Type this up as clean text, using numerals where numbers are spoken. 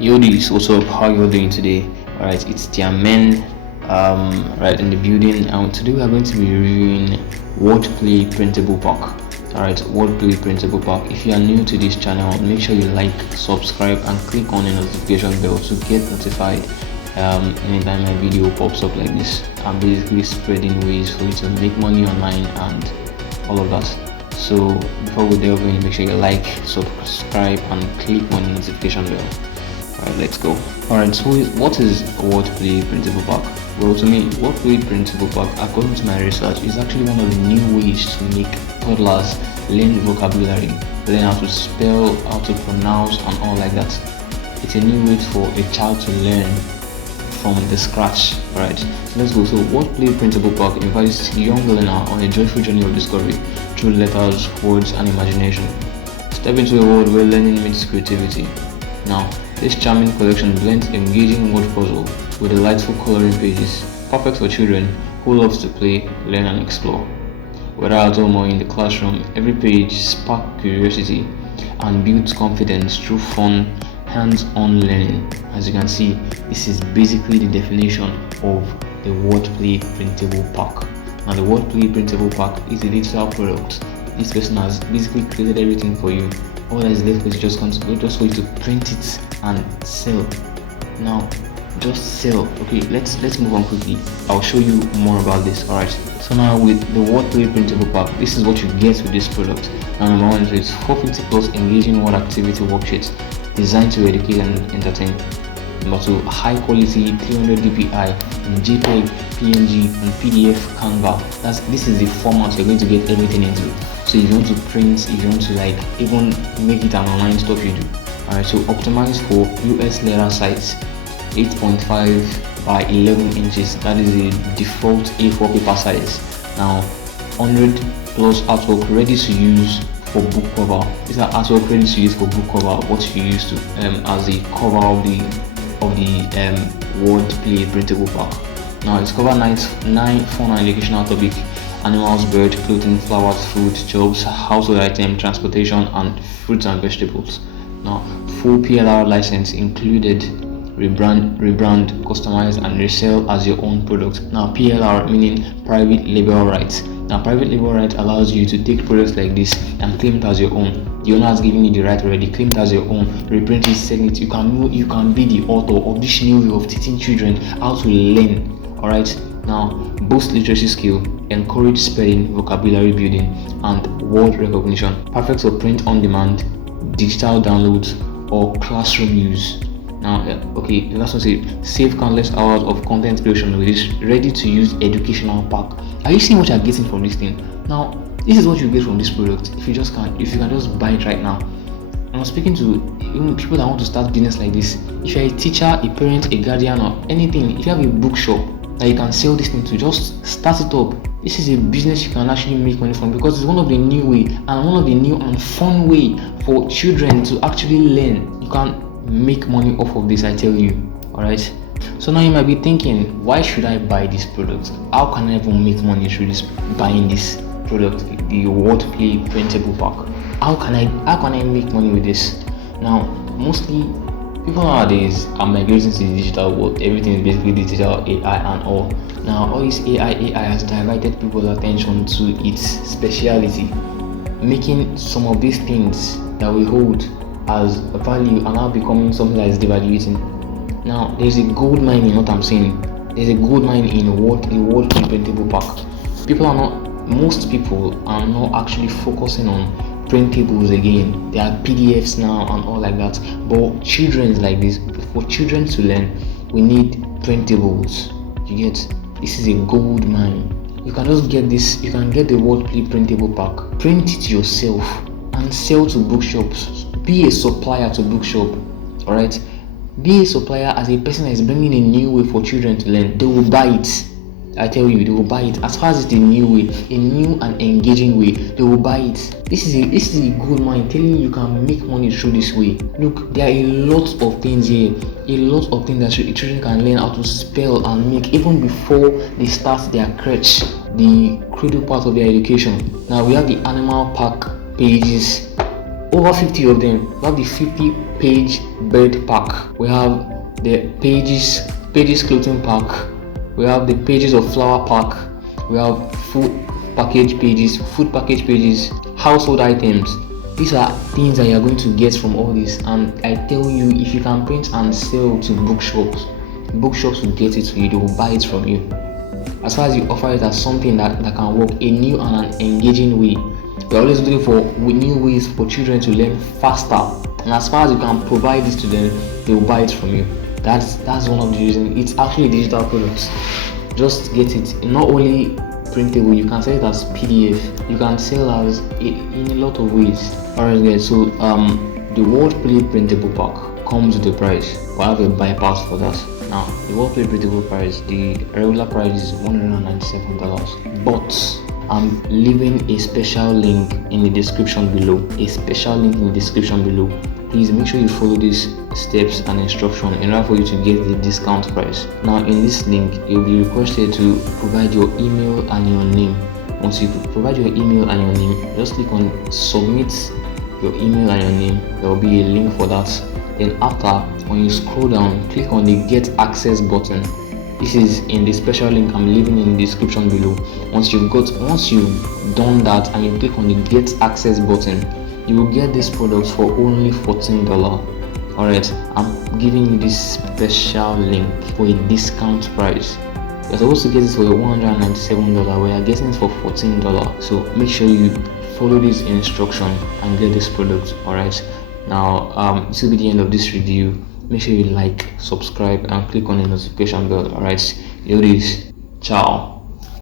Yo dudes, what's up? How you doing today? Alright, it's the men right in the building, and today we are going to be reviewing Wordplay Printable Pack. Alright, Wordplay Printable Pack. If you are new to this channel, make sure you like, subscribe and click on the notification bell to get notified anytime my video pops up like this. I'm basically spreading ways for you to make money online and all of that. So before we delve in, make sure you like, subscribe and click on the notification bell. Alright, let's go. Alright, so what is Wordplay Printable Pack? Well, to me, Wordplay Printable Pack, according to my research, is actually one of the new ways to make toddlers learn vocabulary, learn how to spell, how to pronounce and all like that. It's a new way for a child to learn from the scratch. Alright, so let's go. So Wordplay Printable Pack invites young learner on a joyful journey of discovery through letters, words and imagination. Step into a world where learning meets creativity. Now, this charming collection blends engaging word puzzle with delightful coloring pages, perfect for children who love to play, learn and explore. Whether at home or in the classroom, every page sparks curiosity and builds confidence through fun, hands-on learning. As you can see, this is basically the definition of the Wordplay Printable Pack. Now, the Wordplay Printable Pack is a digital product. This person has basically created everything for you. All that is left is just for you to print it and sell. Now, just sell. Okay, let's move on quickly. I'll show you more about this. Alright, so now with the Wordplay Printable Pack, this is what you get with this product. Now, number one is 450 plus engaging word activity worksheets designed to educate and entertain. Number two, high quality 300 dpi in JPEG, PNG and PDF Canva. This is the format you're going to get everything into. So if you want to print, if you want to like even make it an online stuff, you do. Alright, so optimized for US letter size, 8.5 by 11 inches. That is the default A4 paper size. Now 100 plus artwork ready to use for book cover. These are artwork ready to use for book cover, what you use to as the cover of the Wordplay Printable Pack. Now it's cover 9 fun and educational topic: animals, bird, clothing, flowers, food, jobs, household item, transportation and fruits and vegetables. Now full PLR license included, rebrand, customize and resell as your own product. Now PLR meaning private label rights. Now private label right allows you to take products like this and claim it as your own. The owner has given you the right already, claim it as your own, reprint it, sell it. You can be the author of this new way of teaching children how to learn. Alright, now boost literacy skill, encourage spelling, vocabulary building and word recognition. Perfect for print on demand, digital downloads or classroom use. Now okay, the last one says save countless hours of content creation with this ready to use educational pack. Are you seeing what you're getting from this thing? Now this is what you get from this product if you can just buy it right now. I'm speaking to even people that want to start business like this. If you're a teacher, a parent, a guardian or anything, if you have a bookshop that you can sell this thing to, just start it up. This is a business you can actually make money from, because it's one of the new way and one of the new and fun way for children to actually learn. You can make money off of this, I tell you. Alright, so now you might be thinking, why should I buy this product? How can I even make money through this buying this product, the Wordplay Printable Pack? How can I make money with this? Now mostly people nowadays are migrating to the digital world. Everything is basically digital, AI and all. Now all this AI has diverted people's attention to its speciality, making some of these things that we hold as a value are now becoming something that is devaluating. Now there's a gold mine in what I'm saying. There's a gold mine in the Wordplay Printable Pack. Most people are not actually focusing on printables again. There are PDFs now and all like that, but children like this, for children to learn, we need printables. You get, this is a gold mine. You can just get this, you can get the Wordplay Printable Pack, print it yourself and sell to bookshops. Be a supplier to bookshop. Alright, be a supplier as a person that is bringing a new way for children to learn. They will buy it. I tell you, they will buy it. As far as it's a new way, a new and engaging way, they will buy it. This is a good mind telling you can make money through this way. Look, there are a lot of things here, a lot of things that children can learn how to spell and make even before they start their crutch, the cradle part of their education. Now we have the animal pack pages, over 50 of them. We have the 50 page bird pack, we have the pages clothing pack, we have the pages of flower pack, we have food package pages, household items. These are things that you're going to get from all this, and I tell you, if you can print and sell to bookshops will get it to you, they will buy it from you. As far as you offer it as something that can work, a new and an engaging way. We're always looking for new ways for children to learn faster, and as far as you can provide this to them, they will buy it from you. That's one of the reasons. It's actually a digital product. Just get it. Not only printable, you can sell it as PDF, you can sell as in a lot of ways. Alright guys, so the Wordplay Printable pack comes with a price. We have a bypass for that. Now the Wordplay Printable price, the regular price is $197, but I'm leaving a special link in the description below. Please make sure you follow these steps and instruction in order for you to get the discount price. Now in this link, you'll be requested to provide your email and your name. Once you provide your email and your name, just click on submit your email and your name. There will be a link for that. Then after, when you scroll down, click on the get access button. This is in the special link I'm leaving in the description below. Once you've done that and you click on the get access button, you will get this product for only $14. Alright, I'm giving you this special link for a discount price. You're supposed to get this for $197, we are getting it for $14. So make sure you follow this instruction and get this product. Alright, now this will be the end of this review. Make sure you like, subscribe, and click on the notification bell. Alright, yo this, ciao.